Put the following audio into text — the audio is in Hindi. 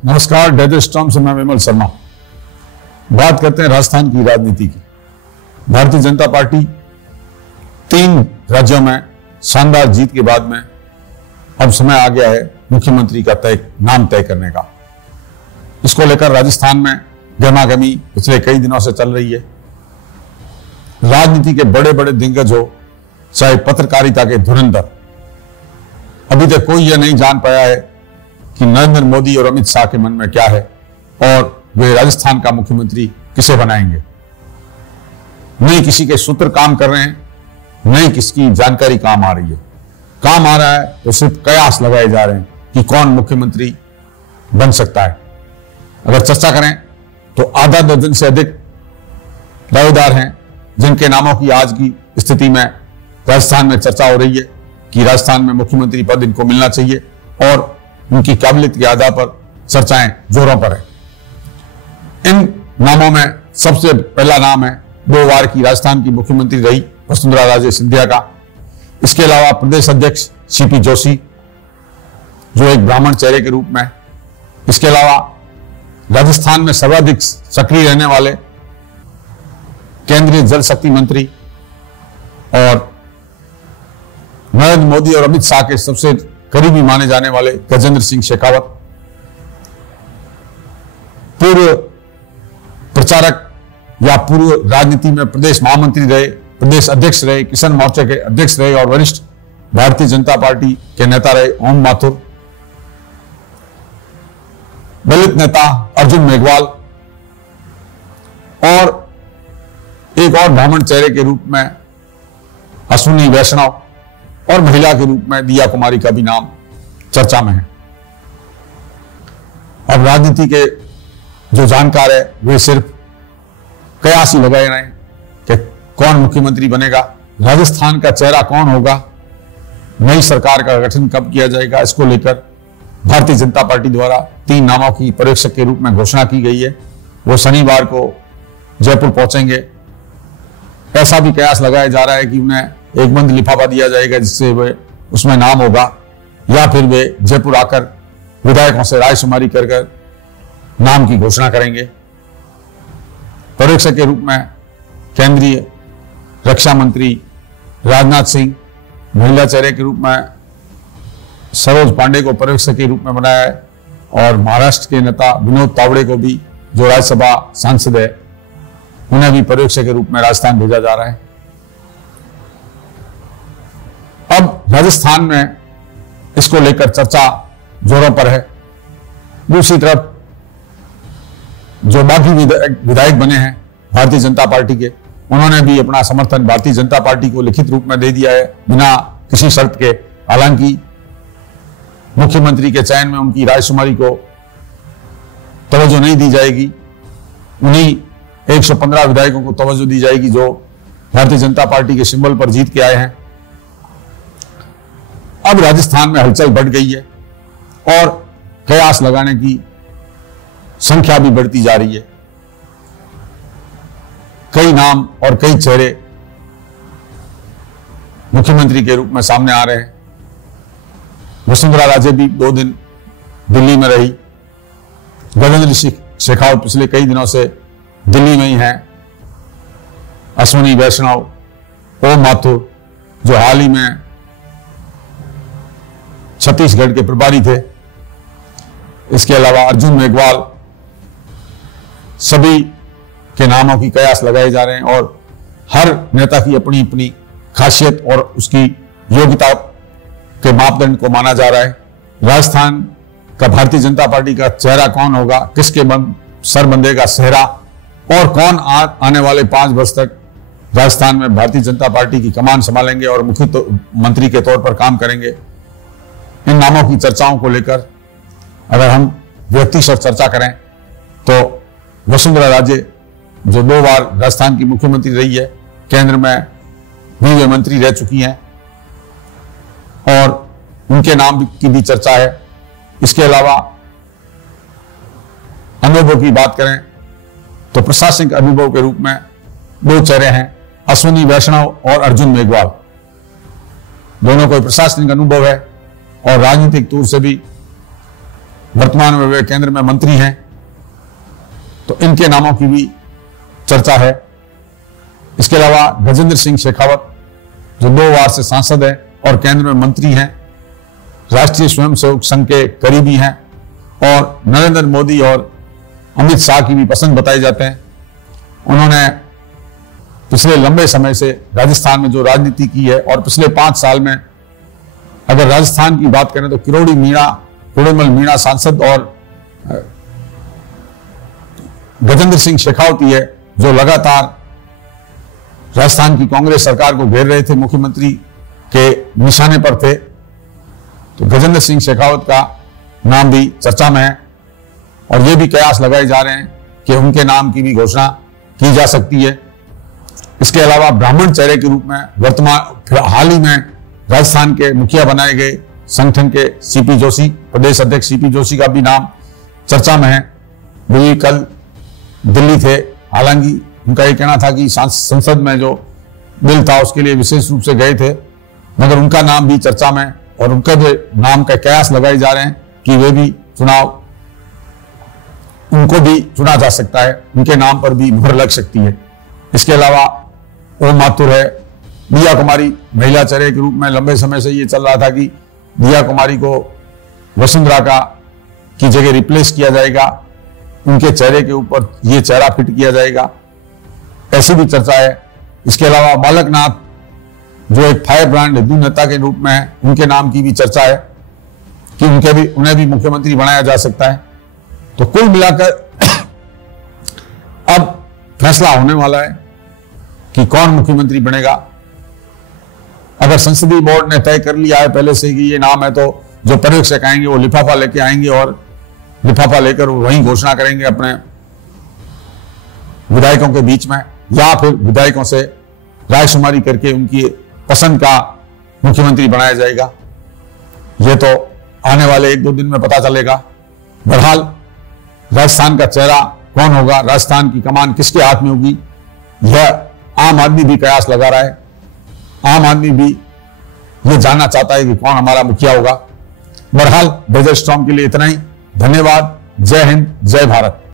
नमस्कार, डेजर्ट स्टॉर्म से मैं विमल शर्मा। बात करते हैं राजस्थान की राजनीति की। भारतीय जनता पार्टी 3 राज्यों में शानदार जीत के बाद में अब समय आ गया है मुख्यमंत्री का नाम तय करने का। इसको लेकर राजस्थान में गहमागहमी पिछले कई दिनों से चल रही है। राजनीति के बड़े बड़े दिग्गज हो, चाहे पत्रकारिता के धुरंधर, अभी तक कोई यह नहीं जान पाया है कि नरेंद्र मोदी और अमित शाह के मन में क्या है और वे राजस्थान का मुख्यमंत्री किसे बनाएंगे। नहीं किसी के सूत्र काम कर रहे हैं, नहीं किसकी जानकारी काम आ रही है। काम आ रहा है तो सिर्फ कयास लगाए जा रहे हैं कि कौन मुख्यमंत्री बन सकता है। अगर चर्चा करें तो आधा दर्जन से अधिक दावेदार हैं जिनके नामों की आज की स्थिति में राजस्थान में चर्चा हो रही है कि राजस्थान में मुख्यमंत्री पद इनको मिलना चाहिए और उनकी काबिलियत के आधार पर चर्चाएं जोरों पर है। इन नामों में सबसे पहला नाम है 2 बार की राजस्थान की मुख्यमंत्री रही वसुंधरा राजे सिंधिया का। इसके अलावा प्रदेश अध्यक्ष सीपी जोशी, जो एक ब्राह्मण चेहरे के रूप में। इसके अलावा राजस्थान में सर्वाधिक सक्रिय रहने वाले केंद्रीय जल शक्ति मंत्री और नरेंद्र मोदी और अमित शाह के सबसे करीबी माने जाने वाले गजेंद्र सिंह शेखावत, पूर्व प्रचारक या पूर्व राजनीति में प्रदेश महामंत्री रहे, प्रदेश अध्यक्ष रहे, किसान मोर्चा के अध्यक्ष रहे और वरिष्ठ भारतीय जनता पार्टी के नेता रहे ओम माथुर, दलित नेता अर्जुन मेघवाल और एक और ब्राह्मण चेहरे के रूप में अश्विनी वैष्णव और महिला के रूप में दिया कुमारी का भी नाम चर्चा में है। अब राजनीति के जो जानकार है वे सिर्फ कयास ही लगाए रहे हैं कि कौन मुख्यमंत्री बनेगा, राजस्थान का चेहरा कौन होगा, नई सरकार का गठन कब किया जाएगा। इसको लेकर भारतीय जनता पार्टी द्वारा 3 नामों की पर्यवेक्षक के रूप में घोषणा की गई है। वो शनिवार को जयपुर पहुंचेंगे। ऐसा भी कयास लगाया जा रहा है कि उन्हें एक बंद लिफाफा दिया जाएगा जिससे वे उसमें नाम होगा, या फिर वे जयपुर आकर विधायकों से रायशुमारी कर नाम की घोषणा करेंगे। पर्यवेक्षक के रूप में केंद्रीय रक्षा मंत्री राजनाथ सिंह, महिला चेहरे के रूप में सरोज पांडे को पर्यवेक्षक के रूप में बनाया है और महाराष्ट्र के नेता विनोद तावड़े को भी, जो राज्यसभा सांसद है, उन्हें भी पर्यवेक्षक के रूप में राजस्थान भेजा जा रहा है। अब राजस्थान में इसको लेकर चर्चा जोरों पर है। दूसरी तरफ जो बागी विधायक बने हैं भारतीय जनता पार्टी के, उन्होंने भी अपना समर्थन भारतीय जनता पार्टी को लिखित रूप में दे दिया है बिना किसी शर्त के। हालांकि मुख्यमंत्री के चयन में उनकी रायशुमारी को तवज्जो नहीं दी जाएगी, उन्हीं 115 विधायकों को तवज्जो दी जाएगी जो भारतीय जनता पार्टी के सिंबल पर जीत के आए हैं। अब राजस्थान में हलचल बढ़ गई है और कयास लगाने की संख्या भी बढ़ती जा रही है। कई नाम और कई चेहरे मुख्यमंत्री के रूप में सामने आ रहे हैं। वसुंधरा राजे भी 2 दिन दिल्ली में रही। गजेंद्र सिंह शेखावत पिछले कई दिनों से दिल्ली में ही हैं। अश्विनी वैष्णव, ओम माथुर, जो हाल ही में छत्तीसगढ़ के प्रभारी थे, इसके अलावा अर्जुन मेघवाल, सभी के नामों की कयास लगाए जा रहे हैं और हर नेता की अपनी अपनी खासियत और उसकी योग्यता के मापदंड को माना जा रहा है। राजस्थान का भारतीय जनता पार्टी का चेहरा कौन होगा, किसके सर बंधेगा सेहरा और कौन आने वाले 5 वर्ष तक राजस्थान में भारतीय जनता पार्टी की कमान संभालेंगे और मुख्यमंत्री के तौर पर काम करेंगे। इन नामों की चर्चाओं को लेकर अगर हम व्यक्तिशः चर्चा करें तो वसुंधरा राजे, जो 2 बार राजस्थान की मुख्यमंत्री रही है, केंद्र में भी वे मंत्री रह चुकी हैं और उनके नाम की भी चर्चा है। इसके अलावा अनुभव की बात करें तो प्रशासनिक अनुभव के रूप में 2 चेहरे हैं, अश्विनी वैष्णव और अर्जुन मेघवाल। दोनों को प्रशासनिक अनुभव है और राजनीतिक तौर से भी वर्तमान में वे केंद्र में मंत्री हैं, तो इनके नामों की भी चर्चा है। इसके अलावा गजेंद्र सिंह शेखावत जो 2 बार से सांसद है और केंद्र में मंत्री हैं, राष्ट्रीय स्वयंसेवक संघ के करीबी हैं और नरेंद्र मोदी और अमित शाह की भी पसंद बताए जाते हैं। उन्होंने पिछले लंबे समय से राजस्थान में जो राजनीति की है और पिछले 5 साल में अगर राजस्थान की बात करें तो किरोड़ीमल मीणा सांसद और गजेंद्र सिंह शेखावती है जो लगातार राजस्थान की कांग्रेस सरकार को घेर रहे थे, मुख्यमंत्री के निशाने पर थे। तो गजेंद्र सिंह शेखावत का नाम भी चर्चा में है और ये भी कयास लगाए जा रहे हैं कि उनके नाम की भी घोषणा की जा सकती है। इसके अलावा ब्राह्मण चेहरे के रूप में वर्तमान हाल ही में राजस्थान के मुखिया बनाए गए संगठन के सीपी जोशी, प्रदेश अध्यक्ष सीपी जोशी का भी नाम चर्चा में है। वे कल दिल्ली थे, हालांकि उनका ये कहना था कि संसद में जो बिल था उसके लिए विशेष रूप से गए थे, मगर उनका नाम भी चर्चा में और उनका जो नाम का कयास लगाए जा रहे हैं कि वे भी उनको भी चुना जा सकता है, उनके नाम पर भी मुहर लग सकती है। इसके अलावा ओम माथुर है, दिया कुमारी महिला चेहरे के रूप में लंबे समय से ये चल रहा था कि दिया कुमारी को वसुंधरा की जगह रिप्लेस किया जाएगा, उनके चेहरे के ऊपर ये चेहरा फिट किया जाएगा, ऐसी भी चर्चा है। इसके अलावा बालक नाथ जो एक फायर ब्रांड हिंदू नेता के रूप में है, उनके नाम की भी चर्चा है कि उन्हें भी मुख्यमंत्री बनाया जा सकता है। तो कुल मिलाकर अब फैसला होने वाला है कि कौन मुख्यमंत्री बनेगा। अगर संसदीय बोर्ड ने तय कर लिया है पहले से कि ये नाम है, तो जो पर्यवेक्षक आएंगे वो लिफाफा लेके आएंगे और लिफाफा लेकर वहीं घोषणा करेंगे अपने विधायकों के बीच में, या फिर विधायकों से रायशुमारी करके उनकी पसंद का मुख्यमंत्री बनाया जाएगा। यह तो आने वाले 1-2 दिन में पता चलेगा। बहरहाल राजस्थान का चेहरा कौन होगा, राजस्थान की कमान किसके हाथ में होगी, यह आम आदमी भी कयास लगा रहा है। आम आदमी भी यह जानना चाहता है कि कौन हमारा मुखिया होगा। बहरहाल डेजर्ट स्टॉर्म के लिए इतना ही। धन्यवाद। जय हिंद, जय भारत।